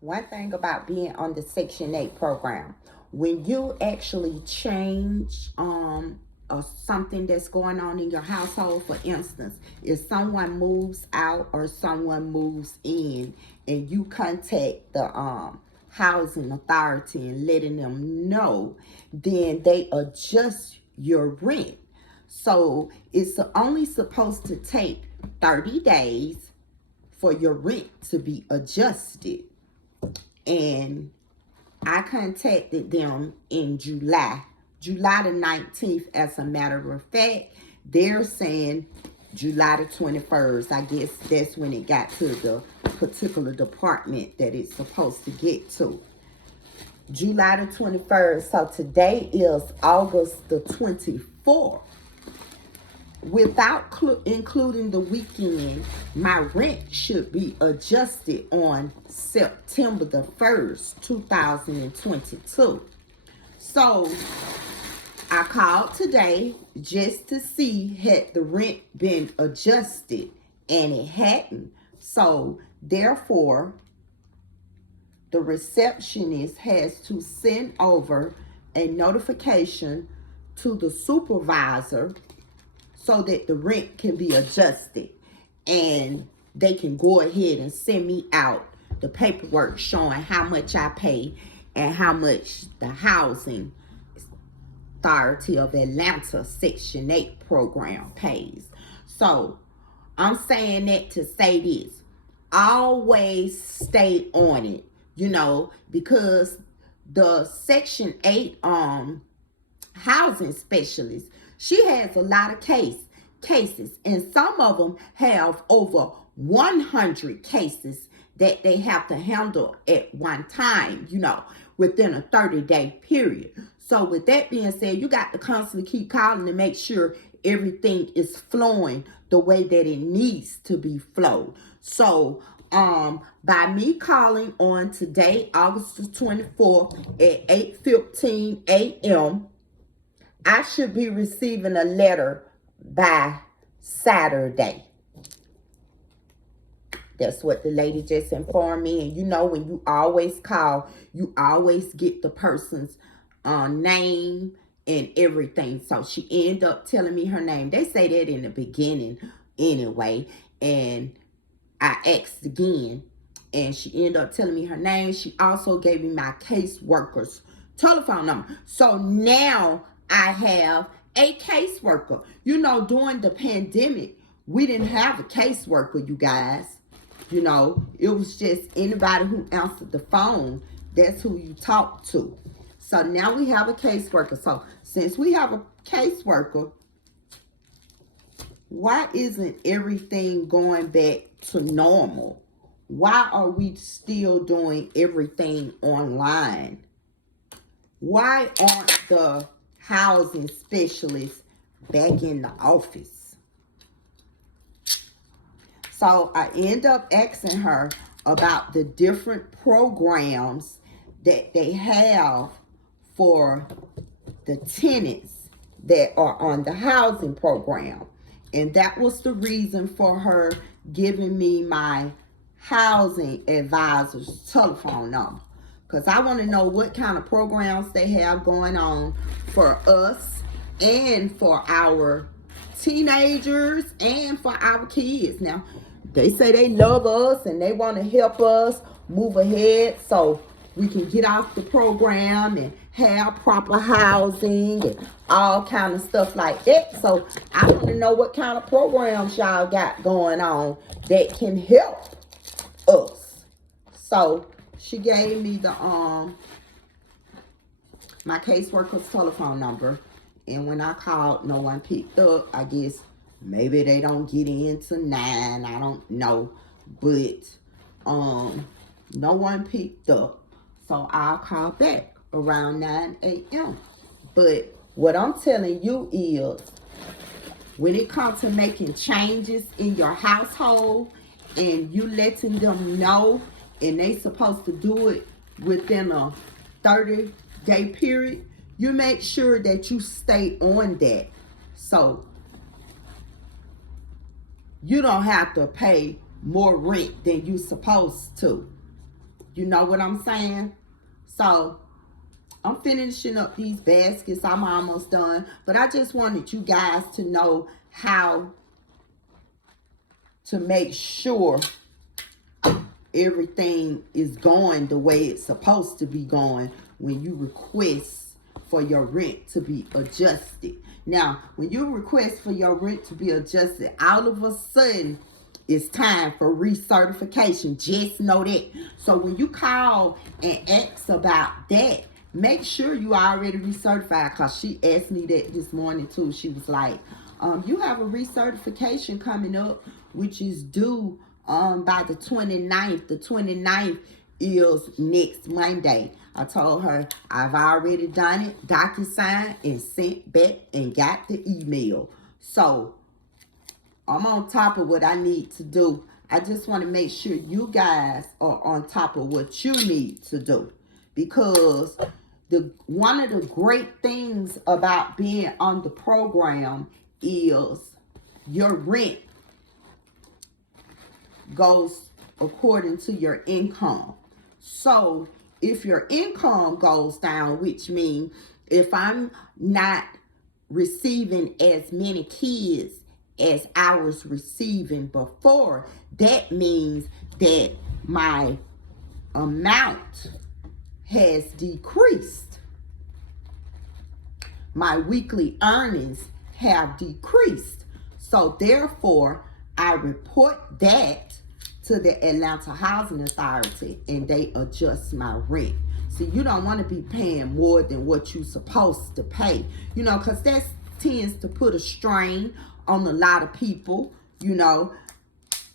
One thing about being on the Section 8 program, when you actually change something that's going on in your household, for instance, if someone moves out or someone moves in, and you contact the housing authority and letting them know, then they adjust your rent. So it's only supposed to take 30 days for your rent to be adjusted. And I contacted them in July the 19th. As a matter of fact, they're saying July the 21st. I guess that's when it got to the particular department that it's supposed to get to. July the 21st. So today is August the 24th. Without including the weekend, my rent should be adjusted on September the 1st, 2022. So I called today just to see had the rent been adjusted, and it hadn't. So therefore, the receptionist has to send over a notification to the supervisor so that the rent can be adjusted, and they can go ahead and send me out the paperwork showing how much I pay and how much the Housing Authority of Atlanta Section 8 program pays. So I'm saying that to say this: always stay on it, because the Section 8 housing specialist, she has a lot of cases, and some of them have over 100 cases that they have to handle at one time, within a 30-day period. So with that being said, you got to constantly keep calling to make sure everything is flowing the way that it needs to be flowed. So by me calling on today, August the 24th at 8:15 a.m., I should be receiving a letter by Saturday. That's what the lady just informed me. And when you always call, you always get the person's name and everything. So she ended up telling me her name. They say that in the beginning anyway. And I asked again, and she ended up telling me her name. She also gave me my caseworker's telephone number. So now I have a caseworker. During the pandemic, we didn't have a caseworker, you guys. It was just anybody who answered the phone. That's who you talk to. So now we have a caseworker. So since we have a caseworker, why isn't everything going back to normal? Why are we still doing everything online? Why aren't the housing specialists back in the office? So I end up asking her about the different programs that they have for the tenants that are on the housing program. And that was the reason for her giving me my housing advisor's telephone number. Because I want to know what kind of programs they have going on for us and for our teenagers and for our kids. Now, they say they love us and they want to help us move ahead so we can get off the program and have proper housing and all kind of stuff like that. So I want to know what kind of programs y'all got going on that can help us. So she gave me the my caseworker's telephone number, and when I called, no one picked up. I guess maybe they don't get into 9. I don't know, but no one picked up. So I'll call back around 9 a.m. But what I'm telling you is, when it comes to making changes in your household and you letting them know, and they supposed to do it within a 30-day period, you make sure that you stay on that. So you don't have to pay more rent than you supposed to. You know what I'm saying? So I'm finishing up these baskets. I'm almost done. But I just wanted you guys to know how to make sure everything is going the way it's supposed to be going when you request for your rent to be adjusted. Now, when you request for your rent to be adjusted, all of a sudden, it's time for recertification. Just know that. So when you call and ask about that, make sure you already recertified, because she asked me that this morning too. She was like, you have a recertification coming up, which is due by the 29th. The 29th is next Monday. I told her I've already done it, DocuSign, and sent back and got the email. So I'm on top of what I need to do. I just want to make sure you guys are on top of what you need to do, because one of the great things about being on the program is your rent goes according to your income. So if your income goes down, which means if I'm not receiving as many kids as I was receiving before, that means that my amount has decreased. My weekly earnings have decreased. So therefore, I report that to the Atlanta Housing Authority and they adjust my rent. So you don't want to be paying more than what you're supposed to pay, you know, because that tends to put a strain on a lot of people, you know,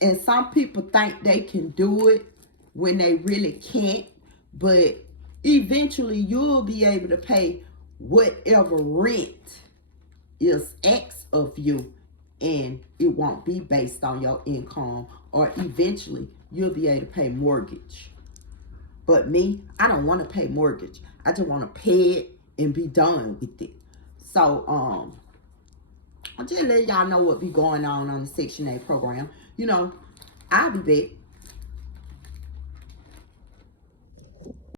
and some people think they can do it when they really can't, but eventually you'll be able to pay whatever rent is X of you, and it won't be based on your income, or eventually you'll be able to pay mortgage. But me, I don't want to pay mortgage. I just want to pay it and be done with it. So I'll just let y'all know what be going on the Section 8 program. You know, I'll be back.